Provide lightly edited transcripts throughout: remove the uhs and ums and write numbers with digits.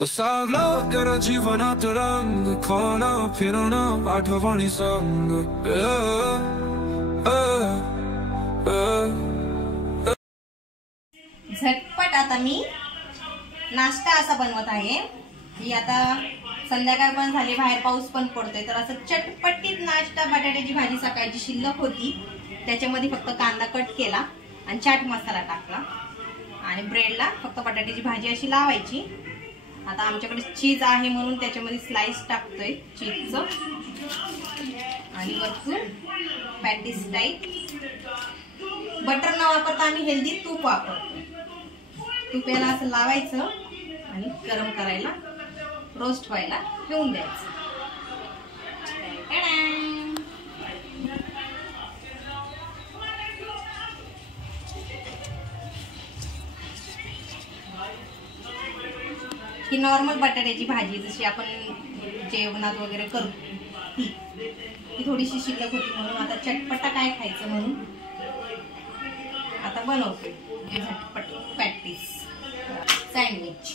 सागलं कर जीवनात रंग खाणं फिरणं आठवणी संग झटपट आता मी नाश्ता असा बनवत आहे की आता संध्याकाळ पण झाली, बाहेर पाऊस पण पडतोय, तर असं चटपटीत नाश्ता. बटाट्याची भाजी सकाळची शिल्लक होती, त्याच्यामध्ये फक्त कांदा कट केला आणि चाट मसाला टाकला आणि ब्रेडला फक्त बटाट्याची भाजी अशी लावायची. आता आमच्याकडे चीज आहे म्हणून त्याच्यामध्ये स्लाइस टाकतोय चीजचं आणि वरतून पॅटीस टाईप. बटर न वापरता आम्ही हेल्दी तूप वापरतो. तूप याला असं लावायचं आणि गरम करायला, रोस्ट व्हायला ठेवून द्यायचं. ही नॉर्मल बटाट्याची भाजी जशी आपण जेवणात वगैरे करतो ती थोडीशी शिल्लक होती म्हणून आता चटपटा काय खायचं म्हणून आता बनवते झटपट पॅटीस सँडविच.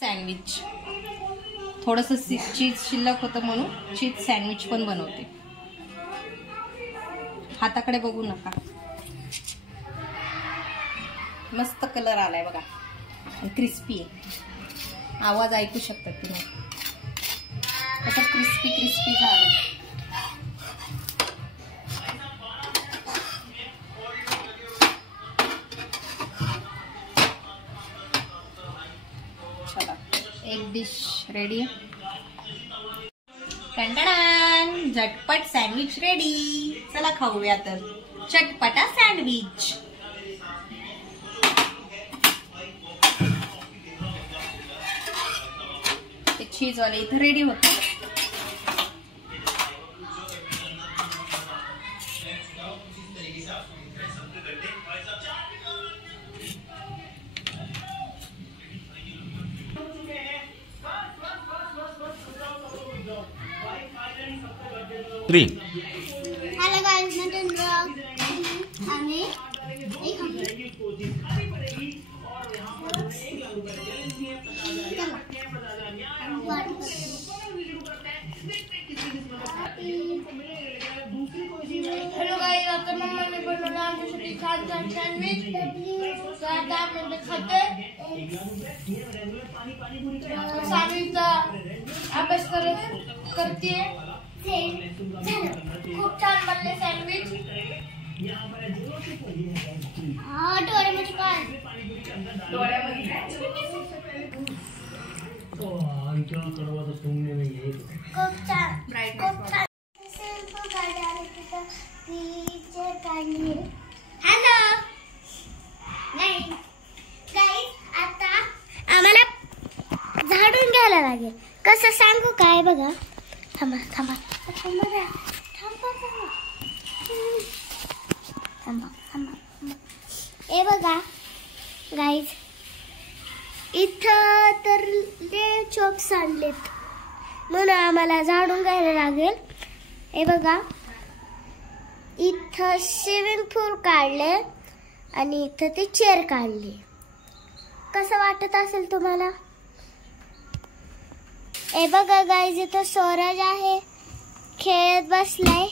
सँडविच थोडंसं चीज शिल्लक होतं म्हणून चीज सँडविच पण बनवते. हाताकडे बघू नका, मस्त कलर आलाय बघा, क्रिस्पी आहे. आवाज ऐकू शकतात तुम्ही कसं क्रिस्पी क्रिस्पी झालं. चला एक डिश रेडी. टंटन झटपट सँडविच रेडी. चला खाऊया तर चटपटा सँडविच. चीज वाले इथं रेडी होते. Hello guys, Nathan vlog. आम्ही हेलो गाइस, आता मम्मीने बनवला आमच्यासाठी छान छान सँडविच. तर आता आपण ते खाते. सँडविचचा अभ्यास करते. खूप छान बनले सँडविच. डोळ्यामध्ये काय खूप छान हॅलो गाईस, आता आम्हाला झाडून घ्यायला लागेल. कसं सांगू काय बघा. थांबा थांबा थांबा थांबा थांबा. हे बघा गाईज, इथं तर ले चॉप्स आणलेत म्हणून आम्हाला झाडून घ्यायला लागेल. हे बघा, इथं स्विमिंग पूल काढले आणि इथं ते चेअर काढले. कसं वाटत असेल तुम्हाला? हे बघा गाईज, इथं स्वराज आहे, खेळत बसलाय.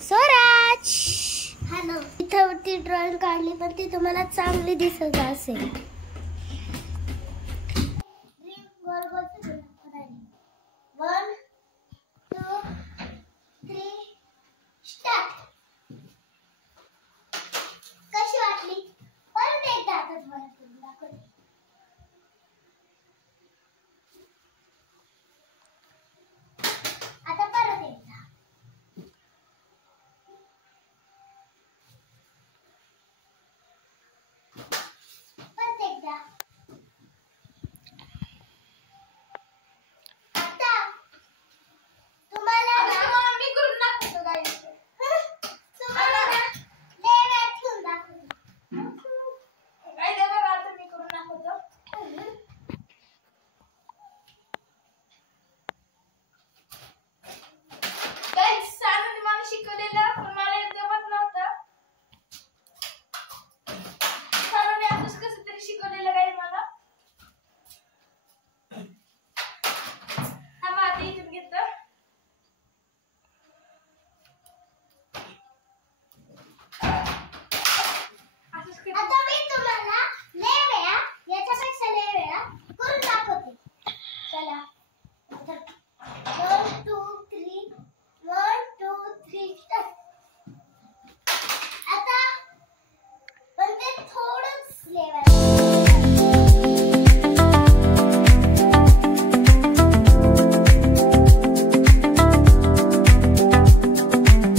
स्वराज हॅलो. इथं ती ड्रॉइंग काढली पण ती तुम्हाला चांगली दिसत असेल. 1 2 3 स्टार्ट. कशी वाटली? परत एकदा दाखव.